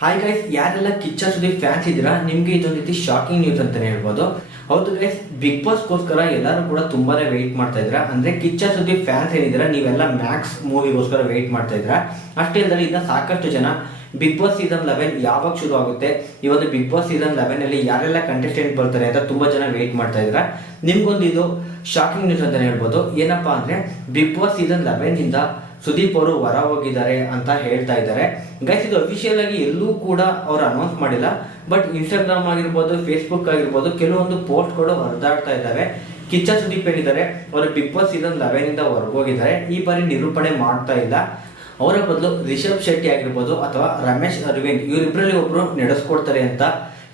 Hi guys, ಯಾರೆಲ್ಲ Kichcha Sudeep fans ಇದ್ದೀರಾ ನಿಮಗೆ ಇದೊಂದು ರೀತಿ ಶಾಕಿಂಗ್ ನ್ಯೂಸ್ ಅಂತಾನೆ ಹೇಳ್ಬೋದು. ಹೌದು ಗೈಸ್, ಬಿಗ್ ಬಾಸ್ಗೋಸ್ಕರ ಎಲ್ಲರೂ ಕೂಡ ತುಂಬಾನೇ ವೆಯ್ಟ್ ಮಾಡ್ತಾ ಇದ್ದೀರಾ. ಅಂದ್ರೆ ಕಿಚ್ಚ ಸುದೀಪ್ ಫ್ಯಾನ್ಸ್ ಏನಿದ್ದೀರಾ ನೀವೆಲ್ಲ ಮ್ಯಾಕ್ಸ್ ಮೂವಿಗೋಸ್ಕರ ವೆಯ್ಟ್ ಮಾಡ್ತಾ ಇದ್ದೀರಾ. ಅಷ್ಟೇ ಅಲ್ಲದೆ ಇನ್ನ ಸಾಕಷ್ಟು ಜನ ಬಿಗ್ ಬಾಸ್ ಸೀಸನ್ 11 ಯಾವಾಗ ಶುರು ಆಗುತ್ತೆ, ಈ ಒಂದು ಬಿಗ್ ಬಾಸ್ ಸೀಸನ್ 11 ಅಲ್ಲಿ ಯಾರೆಲ್ಲ ಕಂಟೆಸ್ಟೆಂಟ್ ಬರ್ತಾರೆ ಅಂತ ತುಂಬಾ ಜನ ವೆಯ್ಟ್ ಮಾಡ್ತಾ ಇದ್ದೀರಾ. ನಿಮ್ಗೊಂದು ಇದು ಶಾಕಿಂಗ್ ನ್ಯೂಸ್ ಅಂತಾನೆ ಹೇಳ್ಬೋದು. ಏನಪ್ಪಾ ಅಂದ್ರೆ ಬಿಗ್ ಬಾಸ್ ಸೀಸನ್ 11 ಇಂದ ಸುದೀಪ್ ಅವರು ಹೊರ ಹೋಗಿದ್ದಾರೆ ಅಂತ ಹೇಳ್ತಾ ಇದ್ದಾರೆ. ಗೈಸ್, ಇದು ಅಫಿಷಿಯಲ್ ಆಗಿ ಎಲ್ಲೂ ಕೂಡ ಅವರು ಅನೌನ್ಸ್ ಮಾಡಿಲ್ಲ. ಬಟ್ ಇನ್ಸ್ಟಾಗ್ರಾಮ್ ಆಗಿರ್ಬೋದು, ಫೇಸ್ಬುಕ್ ಆಗಿರ್ಬೋದು, ಕೆಲವೊಂದು ಪೋಸ್ಟ್ಗಳು ಹರಿದಾಡ್ತಾ ಇದ್ದಾವೆ. ಕಿಚ್ಚ ಸುದೀಪ್ ಏನಿದ್ದಾರೆ ಅವರು ಬಿಗ್ ಬಾಸ್ ಸೀಸನ್ 11 ಇಂದ ಹೊರಗೋಗಿದ್ದಾರೆ. ಈ ಬಾರಿ ನಿರೂಪಣೆ ಮಾಡ್ತಾ ಇಲ್ಲ. ಅವರ ಬದಲು ರಿಷಬ್ ಶೆಟ್ಟಿ ಆಗಿರ್ಬೋದು ಅಥವಾ ರಮೇಶ್ ಅರವಿಂದ್ ಇವರಿಬ್ಬರಲ್ಲಿ ಒಬ್ರು ನಡೆಸ್ಕೊಡ್ತಾರೆ ಅಂತ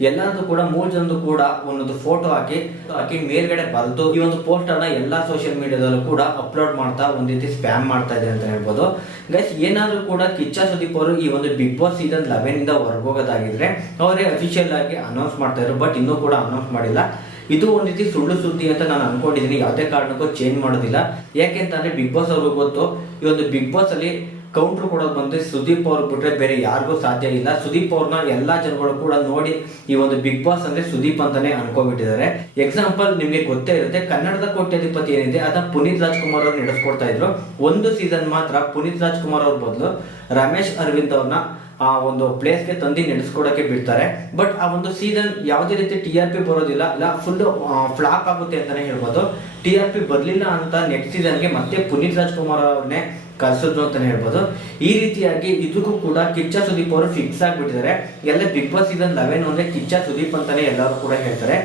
ಎಲ್ಲರದು ಕೂಡ 3 ಜನದ್ದು ಕೂಡ ಒಂದೊಂದು ಫೋಟೋ ಹಾಕಿ ಮೇಲ್ಗಡೆ ಬರೆದು ಈ ಒಂದು ಪೋಸ್ಟ್ ಅನ್ನ ಎಲ್ಲಾ ಸೋಷಿಯಲ್ ಮೀಡಿಯಾದಲ್ಲೂ ಕೂಡ ಅಪ್ಲೋಡ್ ಮಾಡ್ತಾ ಒಂದ್ ರೀತಿ ಸ್ಪ್ಯಾಮ್ ಮಾಡ್ತಾ ಇದೆ ಅಂತ ಹೇಳ್ಬೋದು. ಗೈಸ್, ಏನಾದ್ರೂ ಕೂಡ ಕಿಚ್ಚ ಸುದೀಪ್ ಅವರು ಈ ಒಂದು ಬಿಗ್ ಬಾಸ್ ಸೀಸನ್ 11 ಇಂದ ಹೊರಗೋಗೋದಾಗಿದ್ರೆ ಅವರೇ ಅಫಿಷಿಯಲ್ ಆಗಿ ಅನೌನ್ಸ್ ಮಾಡ್ತಾ ಇದ್ರು. ಬಟ್ ಇನ್ನೂ ಕೂಡ ಅನೌನ್ಸ್ ಮಾಡಿಲ್ಲ. ಇದು ಒಂದ್ ರೀತಿ ಸುಳ್ಳು ಸುದ್ದಿ ಅಂತ ನಾನು ಅನ್ಕೊಂಡಿದ್ದೀನಿ. ಯಾವುದೇ ಕಾರಣಕ್ಕೂ ಚೇಂಜ್ ಮಾಡೋದಿಲ್ಲ. ಯಾಕೆಂತಂದ್ರೆ ಬಿಗ್ ಬಾಸ್ ಅವ್ರಿಗೆ ಗೊತ್ತು, ಈ ಒಂದು ಬಿಗ್ ಬಾಸ್ ಅಲ್ಲಿ ಕೌಂಟರ್ ಕೊಡೋದು ಬಂದ್ರೆ ಸುದೀಪ್ ಅವ್ರು ಬಿಟ್ರೆ ಬೇರೆ ಯಾರಿಗೂ ಸಾಧ್ಯ ಇಲ್ಲ. ಸುದೀಪ್ ಅವ್ರನ್ನ ಎಲ್ಲಾ ಜನಗಳು ಕೂಡ ನೋಡಿ ಈ ಒಂದು ಬಿಗ್ ಬಾಸ್ ಅಂದ್ರೆ ಸುದೀಪ್ ಅಂತಾನೆ ಅನ್ಕೋಬಿಟ್ಟಿದ್ದಾರೆ. ಎಕ್ಸಾಂಪಲ್ ನಿಮ್ಗೆ ಗೊತ್ತೇ ಇರುತ್ತೆ, ಕನ್ನಡದ ಕೋಟ್ಯಾಧಿಪತಿ ಏನಿದೆ ಅದನ್ನ ಪುನೀತ್ ರಾಜ್ಕುಮಾರ್ ಅವ್ರು ನಡೆಸ್ಕೊಡ್ತಾ ಇದ್ರು. ಒಂದು ಸೀಸನ್ ಮಾತ್ರ ಪುನೀತ್ ರಾಜ್ಕುಮಾರ್ ಅವ್ರ ಬದಲು ರಮೇಶ್ ಅರವಿಂದ್ ಅವ್ರನ್ನ ಆ ಒಂದು ಪ್ಲೇಸ್ಗೆ ತಂದು ನಡೆಸ್ಕೊಡಕ್ಕೆ ಬಿಡ್ತಾರೆ. ಬಟ್ ಆ ಒಂದು ಸೀಸನ್ ಯಾವುದೇ ರೀತಿ TRP ಬರೋದಿಲ್ಲ, ಇಲ್ಲ ಫುಲ್ ಫ್ಲಾಪ್ ಆಗುತ್ತೆ ಅಂತಾನೆ ಹೇಳ್ಬೋದು. TRP ಬರ್ಲಿಲ್ಲ ಅಂತ ನೆಕ್ಸ್ಟ್ ಸೀಸನ್ಗೆ ಮತ್ತೆ ಪುನೀತ್ ರಾಜ್ಕುಮಾರ್ ಅವ್ರನ್ನೇ ಕರ್ಸಿದ್ರು ಅಂತಾನೆ ಹೇಳ್ಬೋದು. ಈ ರೀತಿಯಾಗಿ ಇದಕ್ಕೂ ಕೂಡ ಕಿಚ್ಚ ಸುದೀಪ್ ಅವರು ಫಿಕ್ಸ್ ಆಗಿಬಿಟ್ಟಿದ್ದಾರೆ. ಎಲ್ಲ ಬಿಗ್ ಬಾಸ್ ಸೀಸನ್ 11 ಅಂದ್ರೆ ಕಿಚ್ಚ ಸುದೀಪ್ ಅಂತಾನೆ ಎಲ್ಲರೂ ಕೂಡ ಹೇಳ್ತಾರೆ.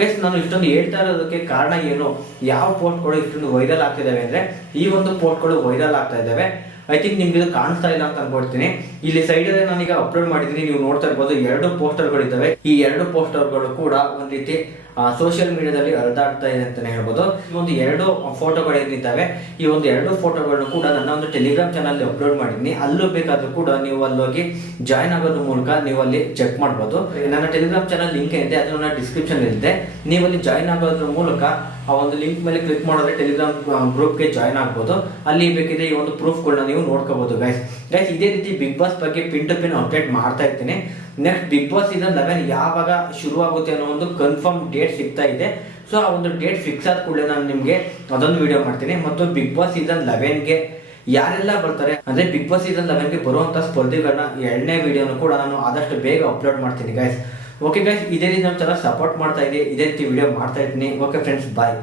ಗೈಸ್, ನಾನು ಇಷ್ಟೊಂದು ಹೇಳ್ತಾ ಇರೋದಕ್ಕೆ ಕಾರಣ ಏನು, ಯಾವ ಪೋಸ್ಟ್ಗಳು ಇಷ್ಟೊಂದು ವೈರಲ್ ಆಗ್ತಿದಾವೆ ಅಂದ್ರೆ ಈ ಒಂದು ಪೋಸ್ಟ್ಗಳು ವೈರಲ್ ಆಗ್ತಾ ಇದ್ದಾವೆ. ಐ ಥಿಂಕ್ ನಿಮ್ಗೆ ಇದು ಕಾಣಿಸ್ತಾ ಇಲ್ಲ ಅಂತ ಅನ್ಕೊಳ್ತೀನಿ. ಇಲ್ಲಿ ಸೈಡ್ ಅಲ್ಲಿ ನಾನೀಗ ಅಪ್ಲೋಡ್ ಮಾಡಿದ್ದೀನಿ, ನೀವು ನೋಡ್ತಾ ಇರ್ಬೋದು. 2 ಪೋಸ್ಟರ್ಗಳು ಇದ್ದಾವೆ. ಈ 2 ಪೋಸ್ಟರ್ಗಳು ಕೂಡ ಒಂದ್ ರೀತಿ ಸೋಷಿಯಲ್ ಮೀಡಿಯಾದಲ್ಲಿ ಹರಿದಾಡ್ತಾ ಇದೆ ಅಂತಾನೆ ಹೇಳ್ಬೋದು. ಈ ಒಂದು 2 ಫೋಟೋಗಳು ಏನಿದ್ದಾವೆ, ಈ ಒಂದು 2 ಫೋಟೋಗಳನ್ನು ಕೂಡ ನನ್ನ ಒಂದು ಟೆಲಿಗ್ರಾಮ್ ಚಾನಲ್ ಅಪ್ಲೋಡ್ ಮಾಡಿದ್ದೀನಿ. ಅಲ್ಲೂ ಬೇಕಾದ್ರೂ ಕೂಡ ನೀವು ಅಲ್ಲೋಗಿ ಜಾಯ್ನ್ ಆಗೋದ್ರ ಮೂಲಕ ನೀವು ಅಲ್ಲಿ ಚೆಕ್ ಮಾಡ್ಬೋದು. ನನ್ನ ಟೆಲಿಗ್ರಾಮ್ ಚಾನಲ್ ಲಿಂಕ್ ಏನಿದೆ ಅದನ್ನ ಡಿಸ್ಕ್ರಿಪ್ಷನ್ ಇದೆ. ನೀವು ಅಲ್ಲಿ ಜಾಯ್ನ್ ಆಗೋದ್ರ ಮೂಲಕ ಆ ಒಂದು ಲಿಂಕ್ ಮೇಲೆ ಕ್ಲಿಕ್ ಮಾಡಿದ್ರೆ ಟೆಲಿಗ್ರಾಮ್ ಗ್ರೂಪ್ಗೆ ಜಾಯ್ನ್ ಆಗ್ಬೋದು. ಅಲ್ಲಿ ಬೇಕಿದ್ರೆ ಈ ಒಂದು ಪ್ರೂಫ್ಗಳನ್ನ ನೀವು ನೋಡ್ಕೋಬಹುದು. ಗೈಸ್, ಇದೇ ರೀತಿ ಬಿಗ್ ಬಾಸ್ ಬಗ್ಗೆ ಪಿನ್ ಟು ಪಿನ್ ಅಪ್ಡೇಟ್ ಮಾಡ್ತಾ ಇರ್ತೀನಿ. ನೆಕ್ಸ್ಟ್ ಬಿಗ್ ಬಾಸ್ ಸೀಸನ್ 11 ಯಾವಾಗ ಶುರು ಆಗುತ್ತೆ ಅನ್ನೋ ಒಂದು ಕನ್ಫರ್ಮ್ ಡೇಟ್ ಸಿಗ್ತಾ ಇದೆ. ಸೊ ಆ ಒಂದು ಡೇಟ್ ಫಿಕ್ಸ್ ಆದ ಕೂಡಲೇ ನಾನು ನಿಮ್ಗೆ ಅದೊಂದು ವಿಡಿಯೋ ಮಾಡ್ತೀನಿ. ಮತ್ತು ಬಿಗ್ ಬಾಸ್ ಸೀಸನ್ 11ಗೆ ಯಾರೆಲ್ಲ ಬರ್ತಾರೆ ಅಂದ್ರೆ ಬಿಗ್ ಬಾಸ್ ಸೀಸನ್ 11ಗೆ ಬರುವಂತ ಸ್ಪರ್ಧಿಗಳನ್ನ 2ನೇ ವಿಡಿಯೋನು ಕೂಡ ನಾನು ಆದಷ್ಟು ಬೇಗ ಅಪ್ಲೋಡ್ ಮಾಡ್ತೀನಿ ಗೈಸ್. ಓಕೆ ಗೈಸ್, ಇದೇ ರೀತಿ ನಮ್ಮ ಚಾನಲ್ ಸಪೋರ್ಟ್ ಮಾಡ್ತಾ ಇದೆ, ಇದೇ ರೀತಿ ವಿಡಿಯೋ ಮಾಡ್ತಾ ಇರ್ತೀನಿ. ಓಕೆ ಫ್ರೆಂಡ್ಸ್, ಬಾಯ್.